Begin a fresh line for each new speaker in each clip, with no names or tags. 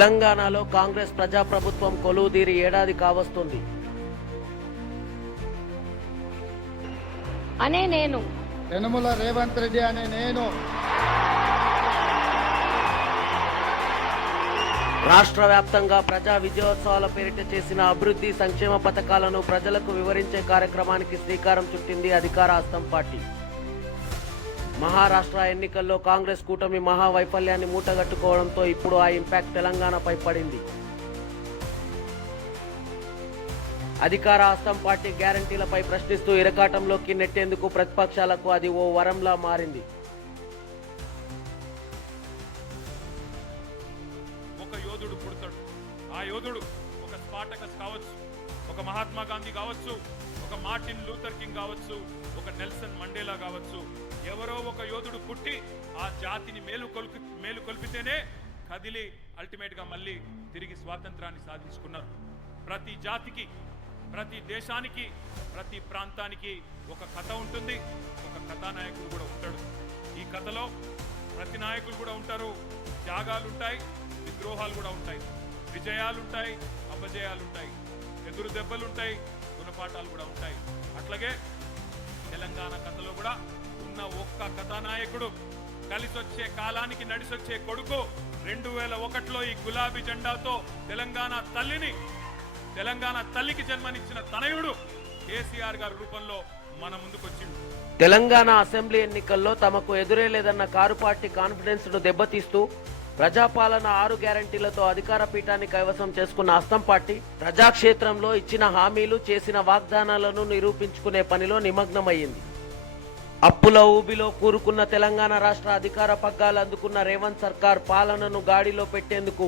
తెలంగాణలో కాంగ్రెస్ ప్రజాప్రభుత్వం కొలువుదీరి ఏడాది కావస్తుంది.
అనే నేను.
యనుమల రేవంత్ రెడ్డి అనే నేను.
రాష్ట్ర వ్యాప్తంగా ప్రజా విజయోత్సవాల పేరిట చేసిన అభివృద్ధి సంక్షేమ పథకాలను ప్రజలకు వివరించే కార్యక్రమానికి శ్రీకారం చుట్టింది అధికార హస్తం పార్టీ. మహారాష్ట్ర ఎన్నికల్లో కాంగ్రెస్ కూటమి మహా వైఫల్యాన్ని మూటగట్టుకోవడంతో ఇప్పుడు ఆ ఇంపాక్ట్ తెలంగాణపై పడింది. అధికార హస్తం పార్టీ గ్యారంటీలపై ప్రశ్నిస్తూ ఇరకాటంలోకి నెట్టేందుకు ప్రతిపక్షాలకు అది ఓ వరంలా మారింది.
ఒక యోధుడు పుడతాడు. ఆ యోధుడు ఒక స్పాటకస్ కావచ్చు. ఒక మహాత్మా గాంధీ కావచ్చు ఒక మార్టిన్ లూథర్ కింగ్ కావచ్చు ఒక నెల్సన్ మండేలా కావచ్చు ఎవరో ఒక యోధుడు పుట్టి ఆ జాతిని మేలు కొల్పి మేలు కొల్పితేనే కదిలి అల్టిమేట్గా మళ్ళీ తిరిగి స్వాతంత్రాన్ని సాధించుకున్నారు. ప్రతి జాతికి ప్రతి దేశానికి ప్రతి ప్రాంతానికి ఒక కథ ఉంటుంది ఒక కథానాయకుడు కూడా ఉంటాడు. ఈ కథలో ప్రతి నాయకులు కూడా ఉంటారు త్యాగాలు ఉంటాయి విద్రోహాలు కూడా ఉంటాయి విజయాలుంటాయి అపజయాలుంటాయి. ఎదురు దెబ్బలు ఉంటాయి గుణపాఠాలు కూడా ఉంటాయి. అట్లాగే తెలంగాణ కథలో కూడా ఉన్న ఒక్క కథానాయకుడు కలిసొచ్చే కాలానికి నడిసొచ్చే కొడుకు రెండు వేల ఒకటిలో ఈ గులాబీ జెండాతో తెలంగాణ తల్లిని తెలంగాణ తల్లికి జన్మనిచ్చిన తనయుడు కేసీఆర్ గారి రూపంలో మన ముందుకొచ్చిండు.
తెలంగాణ అసెంబ్లీ ఎన్నికల్లో తమకు ఎదురే లేదన్న కారు పార్టీ కాన్ఫిడెన్స్ను దెబ్బతీస్తూ ప్రజాపాలన ఆరు గ్యారంటీలతో అధికార పీఠాన్ని కైవసం చేసుకున్న అస్తం పార్టీ ప్రజాక్షేత్రంలో ఇచ్చిన హామీలు చేసిన వాగ్దానాలను నిరూపించుకునే పనిలో నిమగ్నమయ్యింది. అప్పుల ఊబిలో కూరుకున్న తెలంగాణ రాష్ట్ర అధికార పగ్గాలు అందుకున్న రేవంత్ సర్కార్ పాలనను గాడిలో పెట్టేందుకు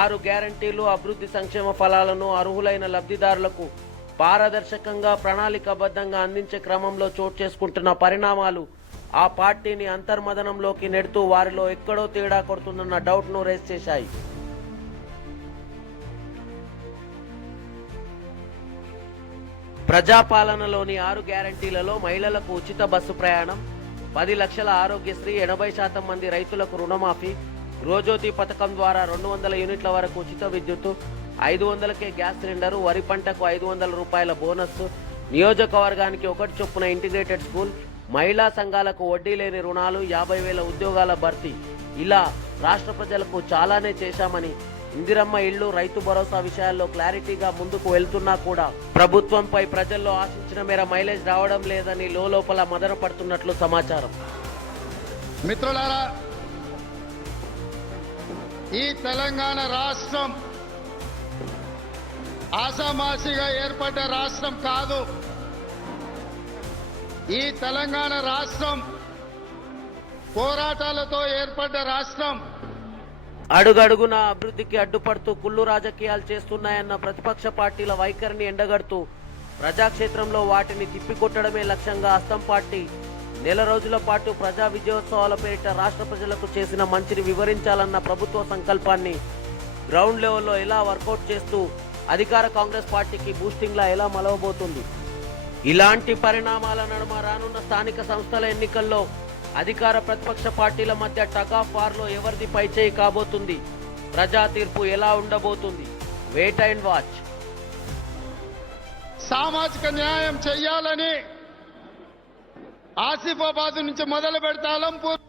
ఆరు గ్యారంటీలు అభివృద్ధి సంక్షేమ ఫలాలను అర్హులైన లబ్ధిదారులకు పారదర్శకంగా ప్రణాళికాబద్ధంగా అందించే క్రమంలో చోటు చేసుకుంటున్న పరిణామాలు ఆ పార్టీని అంతర్మదనంలోకి నెడుతూ వారిలో ఎక్కడో తేడా కొడుతుందన్న డౌట్ను రేస్ చేశాయి. ప్రజాపాలనలోని ఆరు గ్యారంటీలలో మహిళలకు ఉచిత బస్సు ప్రయాణం పది లక్షల ఆరోగ్యశ్రీ ఎనభై శాతం మంది రైతులకు రుణమాఫీ గృహజ్యోతి పథకం ద్వారా రెండు వందల యూనిట్ల వరకు ఉచిత విద్యుత్తు ఐదు వందలకే గ్యాస్ సిలిండరు వరి పంటకు ఐదు వందల రూపాయల బోనస్ నియోజకవర్గానికి ఒకటి చొప్పున ఇంటిగ్రేటెడ్ స్కూల్ మహిళా సంఘాలకు వడ్డీ లేని రుణాలు యాభై వేల ఉద్యోగాల భర్తీ. ఇలా రాష్ట్ర ప్రజలకు చాలానే చేశామని ఇందిరమ్మ ఇళ్ళు రైతు భరోసా విషయాల్లో క్లారిటీగా ముందుకు వెళ్తున్నా కూడా ప్రభుత్వంపై ప్రజల్లో ఆశించిన మేర మైలేజ్ రావడం లేదని లోపల మదన పడుతున్నట్లు సమాచారం.
మిత్రులారా ఈ తెలంగాణ రాష్ట్రం ఆసామాసిగా ఏర్పడ్డ రాష్ట్రం కాదు. ఈ తెలంగాణ రాష్ట్రం పోరాటాలతో ఏర్పడ్డ రాష్ట్రం.
అడుగడుగున అభివృద్ధికి అడ్డుపడుతూ కుళ్ళు రాజకీయాలు చేస్తున్నాయన్న ప్రతిపక్ష పార్టీల వైఖరిని ఎండగడుతూ ప్రజాక్షేత్రంలో వాటిని తిప్పికొట్టడమే లక్ష్యంగా అస్తం పార్టీ నెల రోజుల పాటు ప్రజా విజయోత్సవాల పేరిట రాష్ట్ర ప్రజలకు చేసిన మంచిని వివరించాలన్న ప్రభుత్వ సంకల్పాన్ని గ్రౌండ్ లెవెల్లో ఎలా వర్కౌట్ చేస్తూ అధికార కాంగ్రెస్ పార్టీకి బూస్టింగ్లా ఎలా మలవబోతుంది? ఇలాంటి పరిణామాల నడుమ రానున్న స్థానిక సంస్థల ఎన్నికల్లో అధికార ప్రతిపక్ష పార్టీల మధ్య టగ్ ఆఫ్ వార్లో ఎవరిది పైచేయి కాబోతుంది? ప్రజా తీర్పు ఎలా ఉండబోతుంది? వెయిట్ అండ్ వాచ్
సామాజిక న్యాయం చేయాలని ఆసిఫాబాద్ నుంచి మొదలు పెడతా అలంపూర్